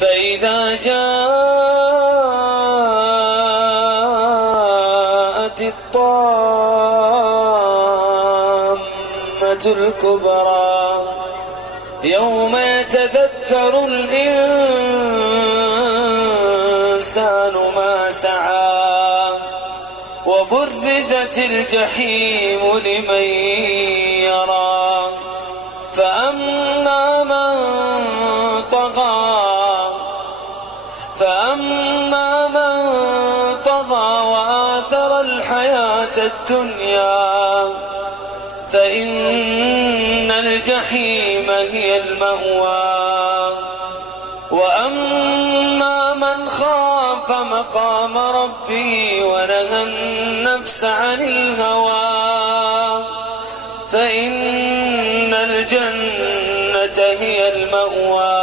فإذا جاءت الطامة الكبرى يوم يتذكر الإنسان ما سعى وبرزت الجحيم لمن يرى فأما من طغى وآثر الحياة الدنيا فإن الجحيم هي المأوى وأما من خاف مقام ربه ونهى النفس عن الهوى فإن الجنة هي المأوى